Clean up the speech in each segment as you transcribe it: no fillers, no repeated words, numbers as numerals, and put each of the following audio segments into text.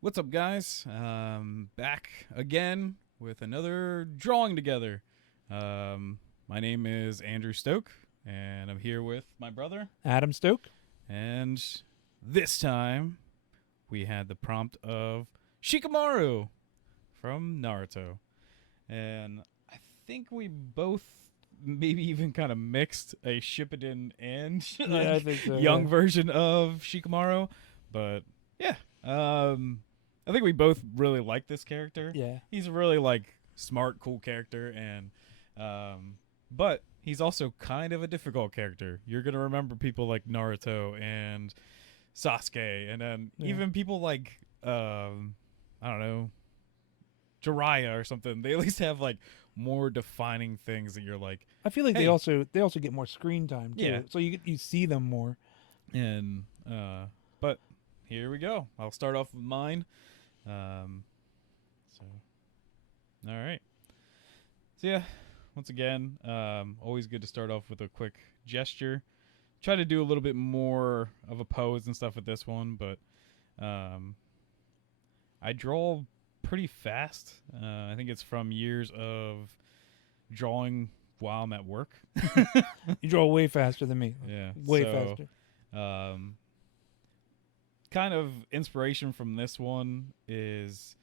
What's up, guys? Back again with another drawing together. My name is Andrew Stoak, and I'm here with my brother. Adam Stoak. And this time, we had the prompt of Shikamaru from Naruto. And I think we both maybe even kind of mixed a Shippuden and Yeah, I think so, young yeah. version of Shikamaru. But yeah, I think we both really like this character. Yeah. He's a really smart, cool character, and but he's also kind of a difficult character. You're gonna remember people like Naruto and Sasuke, and then Yeah. even people like I don't know, Jiraiya or something. They at least have like more defining things that you're like, I feel like Hey. they also get more screen time too. Yeah. So you see them more. and but here we go. I'll start off with mine. So all right. So yeah, once again, always good to start off with a quick gesture. Try to do a little bit more of a pose and stuff with this one, but I draw pretty fast. I think it's from years of drawing while I'm at work. You draw way faster than me. Yeah, Way so, faster. Kind of inspiration from this one is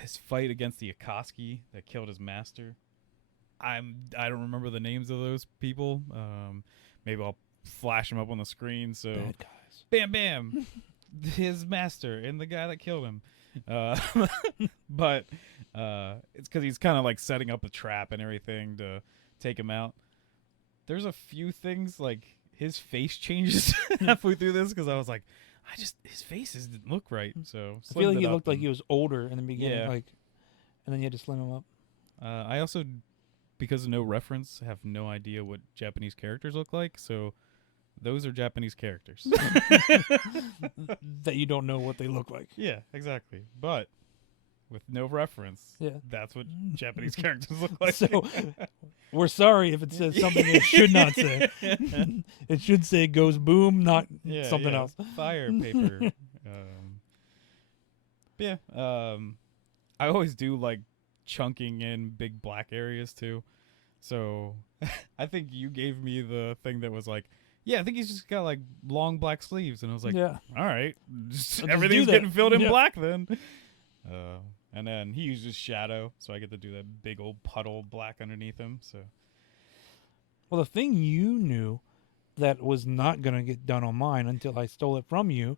his fight against the Akatsuki that killed his master. I don't remember the names of those people. Maybe I'll flash them up on the screen. So Bad guys. bam, bam, his master and the guy that killed him. But it's because he's kind of like setting up a trap and everything to take him out. There's a few things like his face changes halfway through this because I was like, his faces didn't look right. So I feel like slimmed he it up looked like and- he was older in the beginning, Yeah. and then you had to slim him up. I also, because of no reference, have no idea what Japanese characters look like. So those are Japanese characters. That you don't know what they look like. Yeah, exactly. But with no reference, Yeah. that's what Japanese characters look like. So we're sorry if it says something it should not say. It should say goes boom, not something else. Fire paper. I always do like chunking in big black areas too. So I think you gave me the thing that was like, yeah, I think he's just got like long black sleeves, and I was like, Yeah. all right, just everything's do that. getting filled in Yeah. black then. And then he uses shadow, so I get to do that big old puddle black underneath him. So Well, the thing you knew that was not going to get done on mine until I stole it from you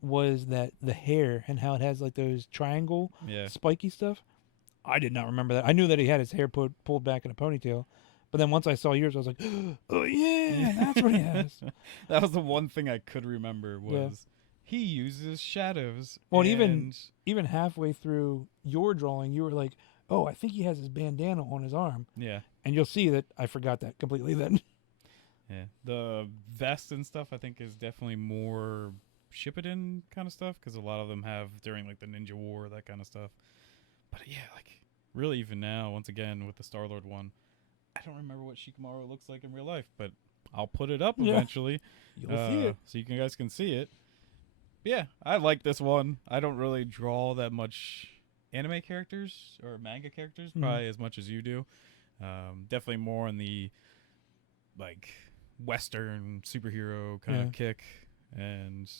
was that the hair and how it has like those triangle yeah, spiky stuff. I did not remember that. I knew that he had his hair pulled back in a ponytail. But then once I saw yours, I was like, oh, yeah, that's what he has. that was the one thing I could remember was Yeah. he uses shadows. Well, and and even halfway through your drawing, you were like, oh, I think he has his bandana on his arm. yeah. And you'll see that I forgot that completely then. Yeah, the vest and stuff I think is definitely more Shippuden kind of stuff because a lot of them have during like the Ninja War, that kind of stuff. But yeah, like really even now, once again with the Star-Lord one, I don't remember what Shikamaru looks like in real life, but I'll put it up Yeah. eventually You'll see it. so you guys can see it. But yeah, I like this one. I don't really draw that much anime characters or manga characters, probably as much as you do. Definitely more in the like Western superhero kind of kick, and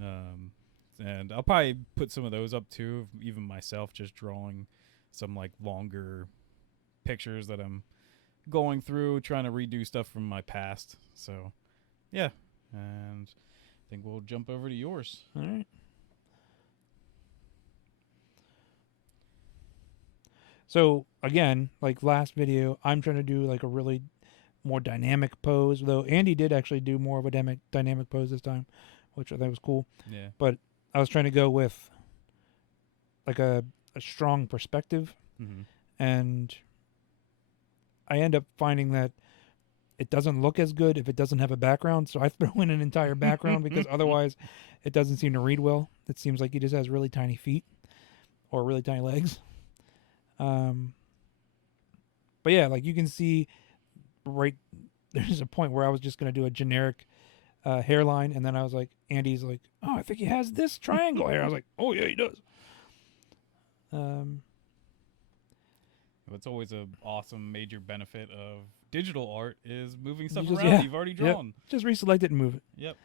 I'll probably put some of those up too. Even myself, just drawing some like longer pictures that I'm going through, trying to redo stuff from my past. So, yeah, and I think we'll jump over to yours. All right. So again, like last video, I'm trying to do like a really more dynamic pose. Though Andy did actually do more of a dynamic pose this time, which I thought was cool. Yeah, But I was trying to go with like a strong perspective, and I end up finding that it doesn't look as good if it doesn't have a background. So I throw in an entire background because otherwise it doesn't seem to read well. It seems like he just has really tiny feet or really tiny legs. But yeah, like you can see right there's a point where I was just going to do a generic hairline, and then I was like, Andy's like, oh, I think he has this triangle hair. I was like, oh yeah, he does. It's always a awesome major benefit of digital art is moving stuff just- around yeah, that you've already yep. drawn. Just reselect it and move it. Yep.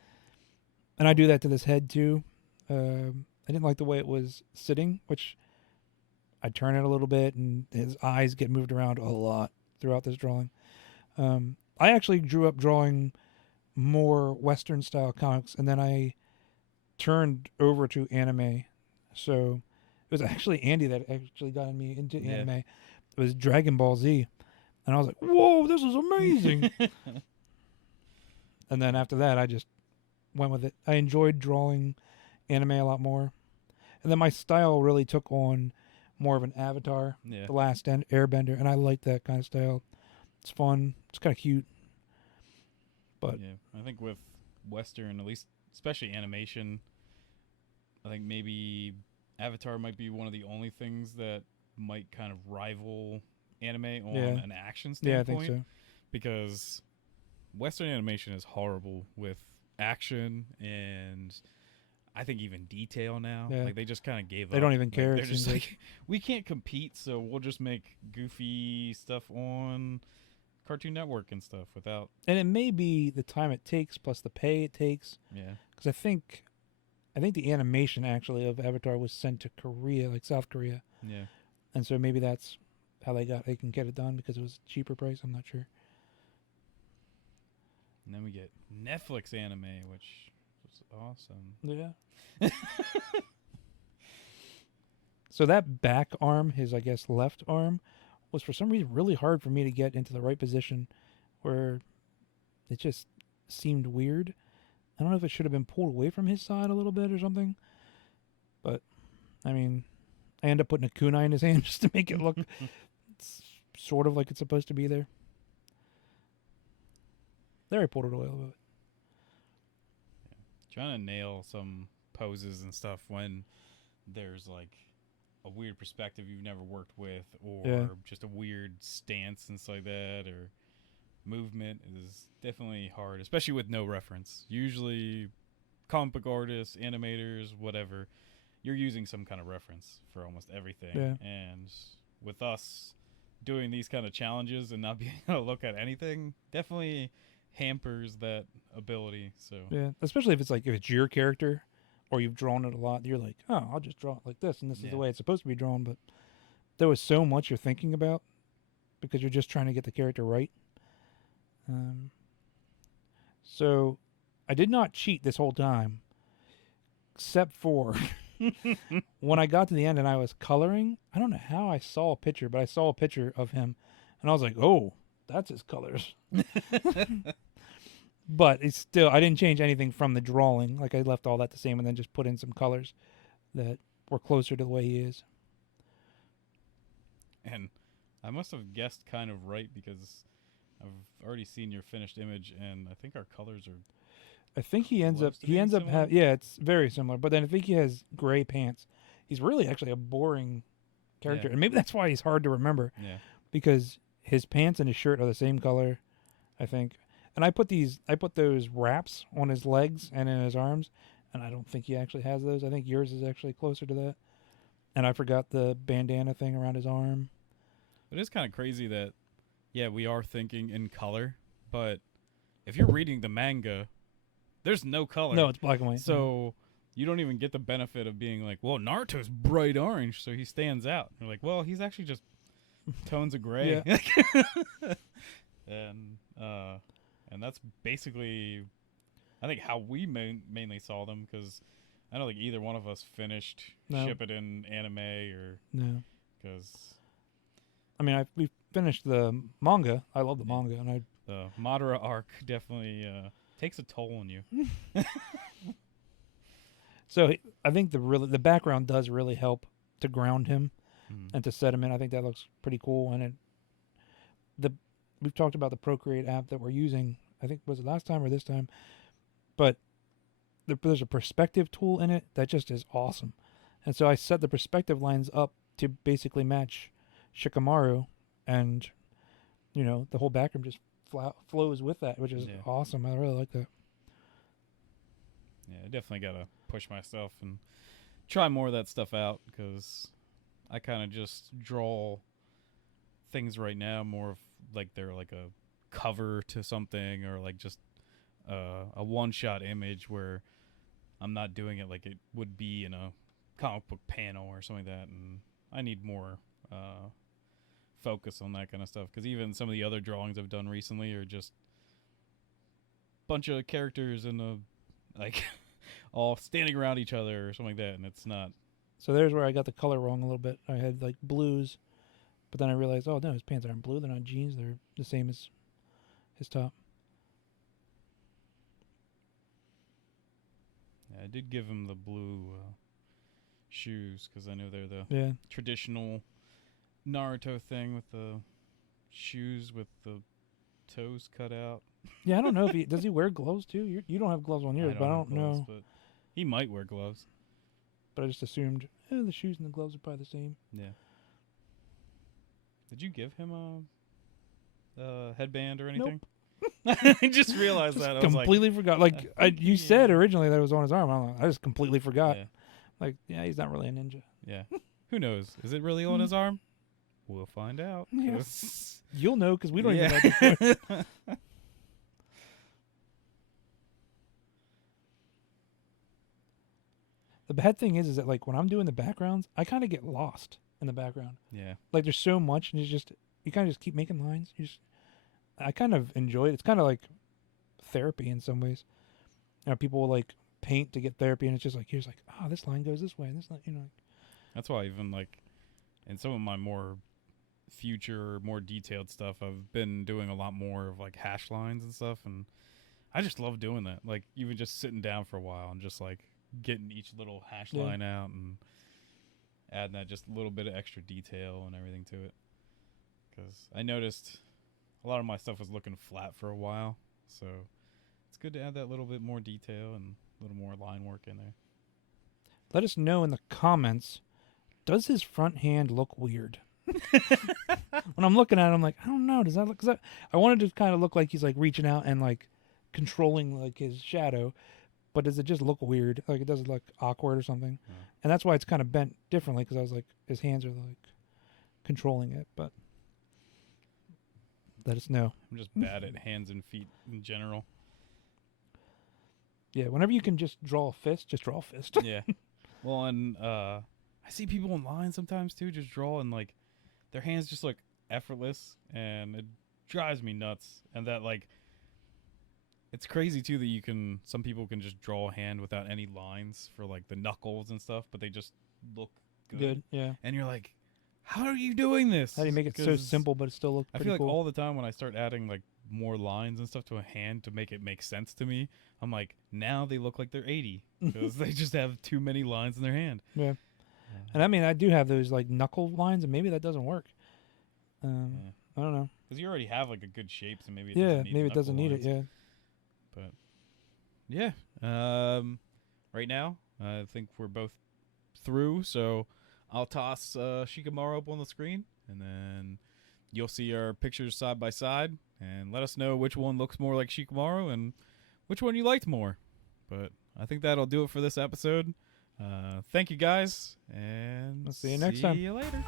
And I do that to this head too. I didn't like the way it was sitting, which I turn it a little bit, and his eyes get moved around a lot throughout this drawing. I actually grew up drawing more Western style comics, and then I turned over to anime. So it was actually Andy that actually got me into anime. It was Dragon Ball Z, and I was like, "Whoa, this is amazing!" And then after that, I just went with it. I enjoyed drawing anime a lot more, and then my style really took on more of an Avatar, The Last Airbender, and I like that kind of style. It's fun. It's kind of cute. But yeah, I think with Western, at least, especially animation, I think maybe Avatar might be one of the only things that might kind of rival anime on an action standpoint. Yeah, I think so. Because Western animation is horrible with action and I think even detail now. Yeah. Like they just kind of gave up. They don't even care. They're just like, we can't compete, so we'll just make goofy stuff on Cartoon Network and stuff without. And it may be the time it takes plus the pay it takes. Yeah. Because I think the animation actually of Avatar was sent to Korea, like South Korea. Yeah. And so maybe that's how they can get it done because it was a cheaper price. I'm not sure. And then we get Netflix anime, which was awesome. Yeah. So that back arm, his, I guess, left arm, was for some reason really hard for me to get into the right position where it just seemed weird. I don't know if it should have been pulled away from his side a little bit or something. But, I mean, I end up putting a kunai in his hand just to make it look sort of like it's supposed to be there. There I pulled it away a little bit. Yeah. Trying to nail some poses and stuff when there's like a weird perspective you've never worked with or just a weird stance and stuff like that or movement is definitely hard, especially with no reference. Usually comic book artists, animators, whatever, you're using some kind of reference for almost everything. Yeah. And with us doing these kind of challenges and not being able to look at anything definitely hampers that ability. So yeah, especially if it's your character or you've drawn it a lot, you're like, oh, I'll just draw it like this, and this is the way it's supposed to be drawn. But there was so much you're thinking about because you're just trying to get the character right. So I did not cheat this whole time, except for when I got to the end and I was coloring. I don't know how I saw a picture, but I saw a picture of him, and I was like, oh, that's his colors. But it's still, I didn't change anything from the drawing. Like I left all that the same and then just put in some colors that were closer to the way he is. And I must have guessed kind of right because I've already seen your finished image, and I think our colors are. I think he ends up yeah, it's very similar. But then I think he has gray pants. He's really actually a boring character, and maybe that's why he's hard to remember. Yeah. Because his pants and his shirt are the same color, I think. And I put those wraps on his legs and in his arms, and I don't think he actually has those. I think yours is actually closer to that. And I forgot the bandana thing around his arm. It is kind of crazy that, we are thinking in color, but if you're reading the manga, there's no color. No, it's black and white. So you don't even get the benefit of being like, well, Naruto's bright orange, so he stands out. You're like, well, he's actually just tones of gray. And that's basically, I think, how we mainly saw them, because I don't think either one of us finished Ship It in anime or... No. Because... I mean, we finished the manga. I love the manga. And the Madara arc definitely takes a toll on you. So I think the background does really help to ground him and to set him in. I think that looks pretty cool. And we've talked about the Procreate app that we're using. I think was it last time or this time, but there's a perspective tool in it that just is awesome. And so I set the perspective lines up to basically match Shikamaru, and the whole background just flows with that, which is awesome. I really like that. Yeah, I definitely gotta push myself and try more of that stuff out because I kind of just draw things right now more of like they're like a cover to something or like just a one-shot image where I'm not doing it like it would be in a comic book panel or something like that, and I need more focus on that kind of stuff because even some of the other drawings I've done recently are just bunch of characters in a like all standing around each other or something like that, and it's not. So there's where I got the color wrong a little bit. I had like blues, but then I realized, oh no, his pants aren't blue. They're not jeans. They're the same as his top. Yeah, I did give him the blue shoes because I know they're the traditional Naruto thing with the shoes with the toes cut out. Yeah, I don't know if does he wear gloves too. You don't have gloves on yours, but I don't know. But he might wear gloves. But I just assumed the shoes and the gloves are probably the same. Yeah. Did you give him a headband or anything? Nope. I just realized that. I completely forgot. Like you said originally that it was on his arm. I just completely forgot. Yeah. Like, yeah, he's not really a ninja. Yeah. Who knows? Is it really on his arm? We'll find out. Yes. You'll know because we don't even know. The bad thing is that like when I'm doing the backgrounds, I kind of get lost in the background. Yeah. Like there's so much, and you kind of just keep making lines. I kind of enjoy it. It's kind of like therapy in some ways. You know, people will like paint to get therapy, and it's just like here's like, oh, this line goes this way, and this line, you know. That's why even like in some of my more future, more detailed stuff, I've been doing a lot more of like hash lines and stuff, and I just love doing that. Like even just sitting down for a while and just like getting each little hash line out and adding that just a little bit of extra detail and everything to it. Because I noticed a lot of my stuff was looking flat for a while, so it's good to add that little bit more detail and a little more line work in there. Let us know in the comments, does his front hand look weird? When I'm looking at it, I'm like, I don't know. Does that look? Cause I wanted to kind of look like he's like reaching out and like controlling like his shadow, but does it just look weird? Like it doesn't look awkward or something. Yeah. And that's why it's kind of bent differently because I was like, his hands are like controlling it. But let us know. I'm just bad at hands and feet in general. Yeah, whenever you can just draw a fist, just draw a fist. Yeah. Well, and I see people online sometimes too, just draw and like their hands just look effortless, and it drives me nuts. And that like, it's crazy too that some people can just draw a hand without any lines for like the knuckles and stuff, but they just look good. Yeah. And you're like, how are you doing this? How do you make it so simple but it still look pretty I feel like cool? all the time when I start adding like more lines and stuff to a hand to make it make sense to me, I'm like, now they look like they're 80 because they just have too many lines in their hand. Yeah. And I mean, I do have those like knuckle lines, and maybe that doesn't work. I don't know. Because you already have like a good shape, so maybe it doesn't need it. Yeah. But yeah, right now I think we're both through, so I'll toss Shikamaru up on the screen, and then you'll see our pictures side by side, and let us know which one looks more like Shikamaru and which one you liked more. But I think that'll do it for this episode. Thank you guys, and I'll see you next time. See you later.